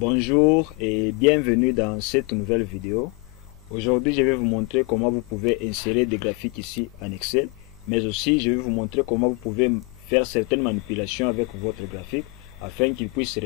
Bonjour et bienvenue dans cette nouvelle vidéo. Aujourd'hui, je vais vous montrer comment vous pouvez insérer des graphiques ici en Excel, mais aussi je vais vous montrer comment vous pouvez faire certaines manipulations avec votre graphique afin qu'il puisse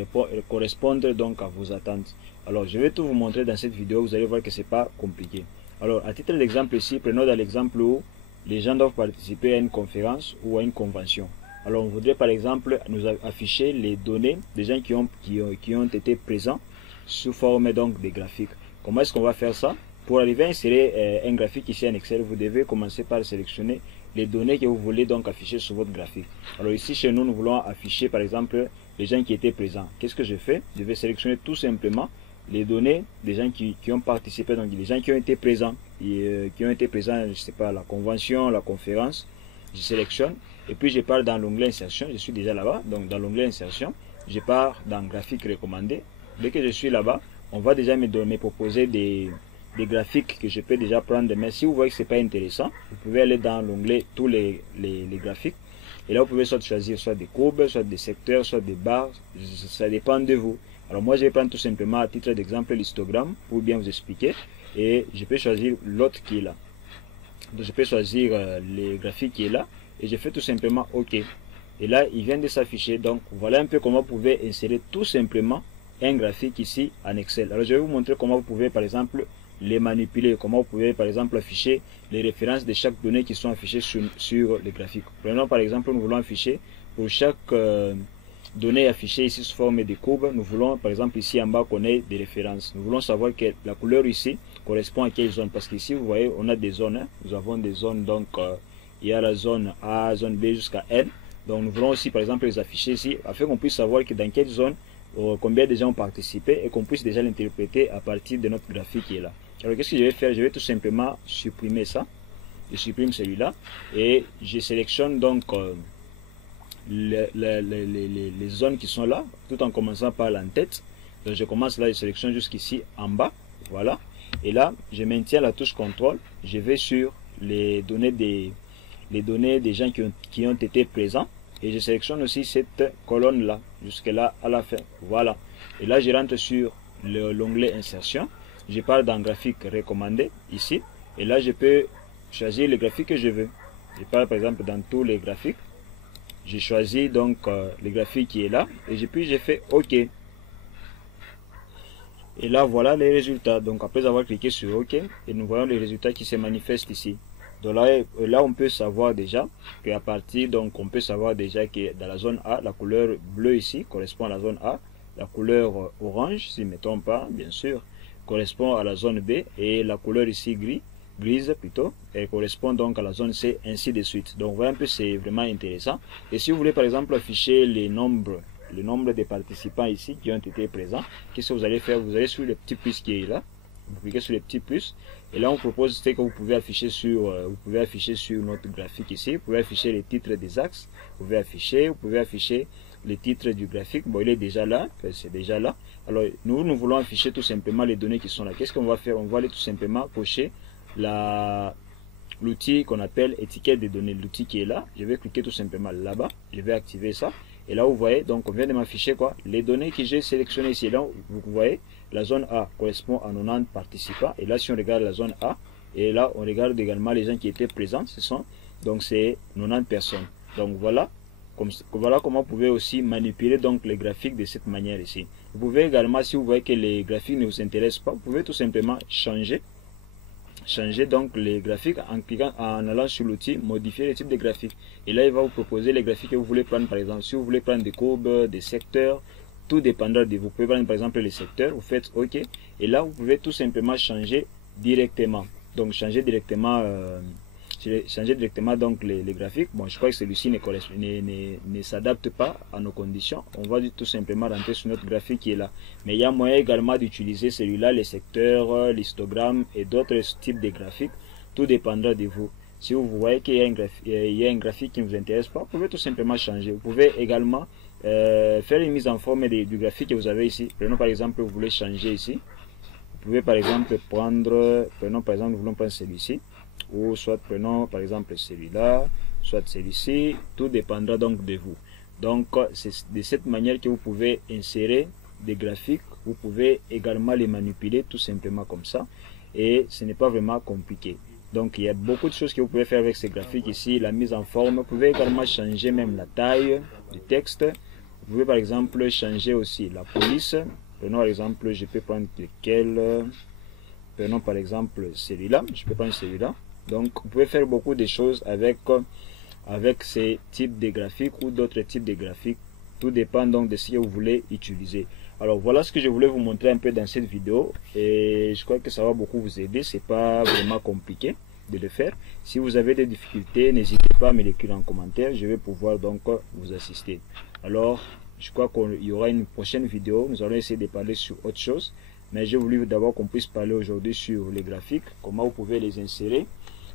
correspondre donc à vos attentes. Alors, je vais tout vous montrer dans cette vidéo, vous allez voir que c'est pas compliqué. Alors, à titre d'exemple ici, prenons dans l'exemple où les gens doivent participer à une conférence ou à une convention. Alors, on voudrait par exemple nous afficher les données des gens qui ont été présents sous forme donc des graphiques. Comment est-ce qu'on va faire ça? Pour arriver à insérer un graphique ici en Excel, vous devez commencer par sélectionner les données que vous voulez donc afficher sur votre graphique. Alors ici chez nous, nous voulons afficher par exemple les gens qui étaient présents. Qu'est-ce que je fais? Je vais sélectionner tout simplement les données des gens qui ont participé, donc les gens qui ont été présents, je sais pas, la convention, la conférence. Je sélectionne et puis je pars dans l'onglet insertion. Je suis déjà là-bas, donc dans l'onglet insertion, je pars dans graphique recommandé. Dès que je suis là-bas, on va déjà me proposer des graphiques que je peux déjà prendre. Mais si vous voyez que c'est pas intéressant, vous pouvez aller dans l'onglet tous les graphiques et là vous pouvez soit choisir soit des courbes, soit des secteurs, soit des barres. Ça dépend de vous. Alors moi je vais prendre tout simplement à titre d'exemple l'histogramme pour bien vous expliquer et je peux choisir l'autre qui est là. Donc je peux choisir les graphiques qui est là et je fais tout simplement OK. Et là, il vient de s'afficher. Donc voilà un peu comment vous pouvez insérer tout simplement un graphique ici en Excel. Alors je vais vous montrer comment vous pouvez par exemple les manipuler, comment vous pouvez par exemple afficher les références de chaque donnée qui sont affichées sur les graphiques. Prenons par exemple, nous voulons afficher pour chaque donnée affichée ici sous forme de courbe, nous voulons par exemple ici en bas qu'on ait des références. Nous voulons savoir que la couleur ici correspond à quelle zone, parce qu'ici vous voyez on a des zones, hein. Nous avons des zones, donc il y a la zone A, zone B jusqu'à N. Donc nous voulons aussi par exemple les afficher ici afin qu'on puisse savoir que dans quelle zone combien de gens ont participé et qu'on puisse déjà l'interpréter à partir de notre graphique qui est là. Alors qu'est-ce que je vais faire? Je vais tout simplement supprimer ça. Je supprime celui-là et je sélectionne donc les zones qui sont là, tout en commençant par l'en-tête. Donc je commence là, je sélectionne jusqu'ici en bas, voilà. Et là, je maintiens la touche CTRL, je vais sur les données des gens qui ont été présents. Et je sélectionne aussi cette colonne là, jusque là à la fin, voilà. Et là, je rentre sur l'onglet insertion. Je pars dans graphique recommandé, ici. Et là, je peux choisir le graphique que je veux. Je pars par exemple dans tous les graphiques. J'ai choisi donc le graphique qui est là et puis j'ai fait OK. Et là voilà les résultats. Donc après avoir cliqué sur OK, et nous voyons les résultats qui se manifestent ici. Donc là on peut savoir déjà qu'à partir, donc on peut savoir déjà que dans la zone A, la couleur bleue ici correspond à la zone A, la couleur orange, si je ne me trompe pas, bien sûr, correspond à la zone B, et la couleur ici grise plutôt, elle correspond donc à la zone C, ainsi de suite. Donc voilà un peu, c'est vraiment intéressant. Et si vous voulez par exemple afficher le nombre de participants ici qui ont été présents, qu'est-ce que vous allez faire? Vous allez sur le petit plus qui est là, vous cliquez sur le petit plus et là on propose que vous pouvez afficher sur notre graphique ici. Vous pouvez afficher les titres des axes, vous pouvez afficher les titres du graphique. Bon, il est déjà là, c'est déjà là. Alors nous voulons afficher tout simplement les données qui sont là. Qu'est-ce qu'on va faire? On va aller tout simplement cocher l'outil qu'on appelle étiquette des données, l'outil qui est là. Je vais cliquer tout simplement là-bas, je vais activer ça et là vous voyez, donc on vient de m'afficher quoi? Les données que j'ai sélectionnées ici. Là vous voyez la zone A correspond à 90 participants et là si on regarde la zone A et là on regarde également les gens qui étaient présents, donc c'est 90 personnes. Donc voilà comment vous pouvez aussi manipuler donc les graphiques de cette manière ici. Vous pouvez également, si vous voyez que les graphiques ne vous intéressent pas, vous pouvez tout simplement changer donc les graphiques en allant sur l'outil modifier le type de graphique et là il va vous proposer les graphiques que vous voulez prendre. Par exemple, si vous voulez prendre des courbes, des secteurs, tout dépendra de vous. Vous pouvez prendre par exemple les secteurs, vous faites OK et là vous pouvez tout simplement changer directement, donc changer directement donc les graphiques. Bon, je crois que celui-ci ne s'adapte pas à nos conditions. On va tout simplement rentrer sur notre graphique qui est là. Mais il y a moyen également d'utiliser celui-là, les secteurs, l'histogramme et d'autres types de graphiques. Tout dépendra de vous. Si vous voyez qu'il y a un graphique qui ne vous intéresse pas, vous pouvez tout simplement changer. Vous pouvez également faire une mise en forme du graphique que vous avez ici. Prenons par exemple, vous voulez changer ici. Vous pouvez par exemple nous voulons prendre celui-ci. Ou soit prenons par exemple celui-là, soit celui-ci, tout dépendra donc de vous. Donc c'est de cette manière que vous pouvez insérer des graphiques vous pouvez également les manipuler tout simplement comme ça. Et ce n'est pas vraiment compliqué. Donc il y a beaucoup de choses que vous pouvez faire avec ces graphiques ici. La mise en forme, vous pouvez également changer même la taille du texte. Vous pouvez par exemple changer aussi la police. Prenons par exemple, je peux prendre lequel. Prenons par exemple celui-là. Je peux prendre celui-là. Donc vous pouvez faire beaucoup de choses avec ces types de graphiques ou d'autres types de graphiques. Tout dépend donc de ce que vous voulez utiliser. Alors voilà ce que je voulais vous montrer un peu dans cette vidéo, et je crois que ça va beaucoup vous aider. C'est pas vraiment compliqué de le faire. Si vous avez des difficultés, n'hésitez pas à me l'écrire en commentaire, je vais pouvoir donc vous assister. Alors je crois qu'il y aura une prochaine vidéo, nous allons essayer de parler sur autre chose, mais j'ai voulu d'abord qu'on puisse parler aujourd'hui sur les graphiques, comment vous pouvez les insérer,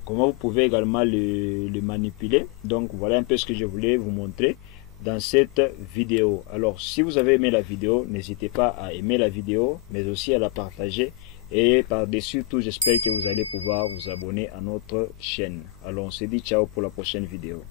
comment vous pouvez également les manipuler. Donc voilà un peu ce que je voulais vous montrer dans cette vidéo. Alors si vous avez aimé la vidéo, n'hésitez pas à aimer la vidéo, mais aussi à la partager, et par-dessus tout, j'espère que vous allez pouvoir vous abonner à notre chaîne. Alors on se dit ciao pour la prochaine vidéo.